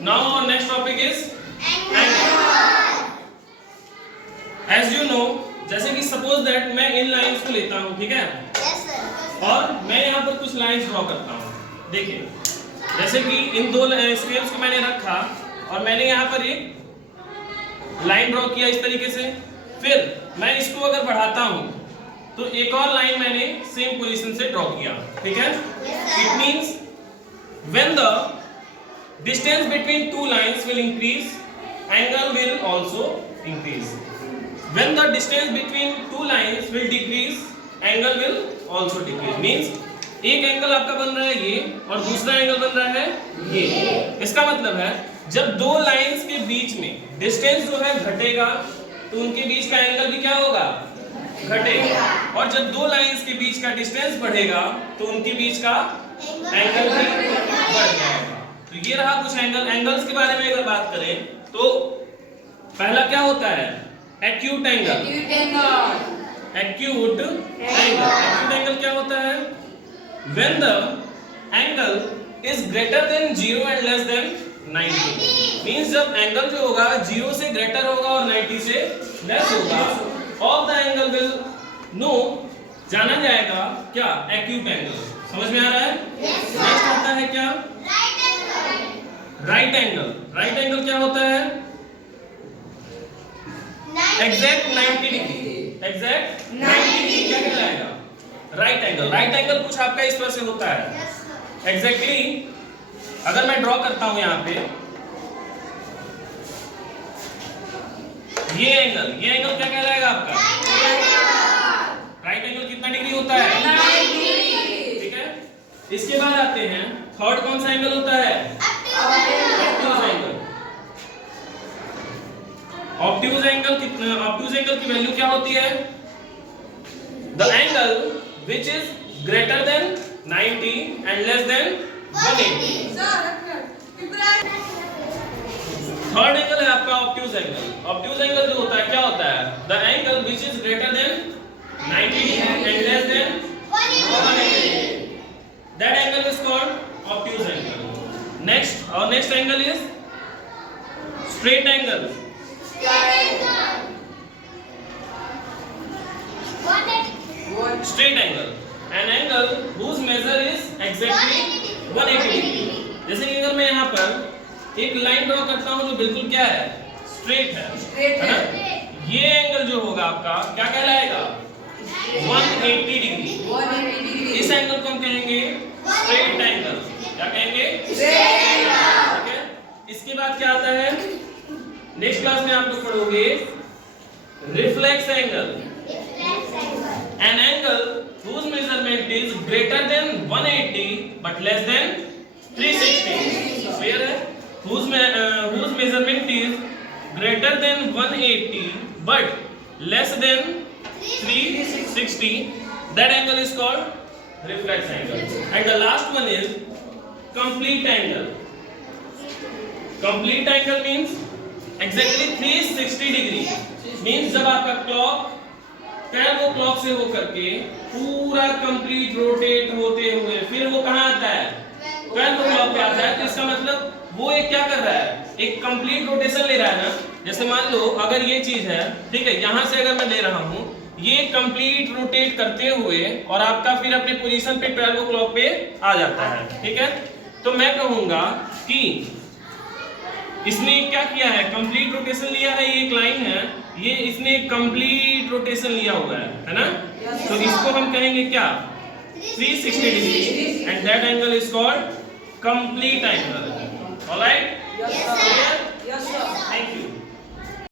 Now our next topic is angle. As you know, जैसे कि suppose that मैं इन lines को लेता हूँ, ठीक है? Yes sir. और मैं यहाँ पर कुछ लाइंस ड्रॉ करता हूँ. देखिए, जैसे कि इन दो स्केल्स को मैंने रखा और मैंने यहाँ पर एक लाइन ड्रॉ किया इस तरीके से. फिर मैं इसको अगर बढ़ाता हूँ तो एक और लाइन मैंने सेम पोजीशन से ड्रॉ किया, ठीक है? It means when the distance between two lines will increase, angle will also increase. When the distance between two lines will decrease, angle will also decrease. Means एक angle आपका बन रहा है ये और दूसरा एंगल बन रहा है ये. इसका मतलब है जब दो लाइंस के बीच में डिस्टेंस जो है घटेगा तो उनके बीच का एंगल भी क्या होगा? घटेगा. और जब दो लाइंस के बीच का डिस्टेंस बढ़ेगा तो उनके बीच का एंगल भी बढ़ जाएगा. तो ये रहा कुछ एंगल्स के बारे में अगर बात करें तो पहला क्या होता है? Acute angle. एक्यूट एंगल क्या होता है? When the angle is greater than 0 and less than 90. Means जब एंगल जो होगा 0 से ग्रेटर होगा और 90 से लेस होगा, all the angle will know जाना जाएगा क्या? Acute angle. समझ में आ रहा है? नेक्स्ट आता है क्या? Right angle. राइट एंगल क्या होता है? Exact 90 degree. एग्जैक्ट 90 डिग्री क्या कहलाएगा? Right angle. राइट एंगल कुछ आपका इस तरह से होता है. एग्जैक्टली अगर मैं ड्रॉ करता हूं यहाँ पे ये एंगल क्या कहलाएगा आपका? राइट एंगल कितना डिग्री होता है? 90. ठीक है. इसके बाद आते हैं थर्ड कौन सा एंगल होता है? Obtuse angle. ऑब्ट्यूज एंगल कितना? ऑब्ट्यूज एंगल की वैल्यू क्या होती है? The angle which is greater than 90 and less than 180. Third angle है आपका ऑब्ट्यूज एंगल. ऑब्ट्यूज एंगल जो होता है क्या होता है? The angle which is greater than 90 and less than 180. That angle is called obtuse angle. Next angle is straight angle. Straight angle. An angle whose measure is exactly 180 degree. जैसे कि अगर मैं यहाँ पर एक लाइन ड्रॉ करता हूँ जो बिल्कुल क्या है? स्ट्रेट है ना? ये एंगल जो होगा आपका क्या कहलाएगा? 180 डिग्री. इस एंगल को हम कहेंगे स्ट्रेट एंगल. क्या कहेंगे? ठीक है. इसके बाद क्या आता है? नेक्स्ट क्लास में आप लोग पढ़ोगे reflex angle. An angle whose measurement is greater than 180 but less than 360. Clear है? Whose measurement is greater than 180 but less than 360. That angle is called reflex angle. And the last one is complete angle. Complete angle means exactly 360 degree. Means जब आपका clock वो clock से होकर के पूरा complete rotate होते हुए फिर वो कहाँ आता है? 12 क्लॉक पे आता है. तो इसका मतलब वो एक क्या कर रहा है? एक कंप्लीट रोटेशन ले रहा है ना. जैसे मान लो अगर ये चीज है, ठीक है, यहाँ से अगर मैं ले रहा हूँ ये कंप्लीट रोटेट करते हुए और आपका फिर अपने पोजीशन पे 12 क्लॉक पे आ जाता है. ठीक है. तो मैं कहूंगा कि इसने क्या किया है? कंप्लीट रोटेशन लिया है. ये एक लाइन है, ये इसने कंप्लीट रोटेशन लिया हुआ है ना? तो इसको हम कहेंगे क्या? 360 degree. And that angle is called complete angle. Alright? Yes sir. Thank you.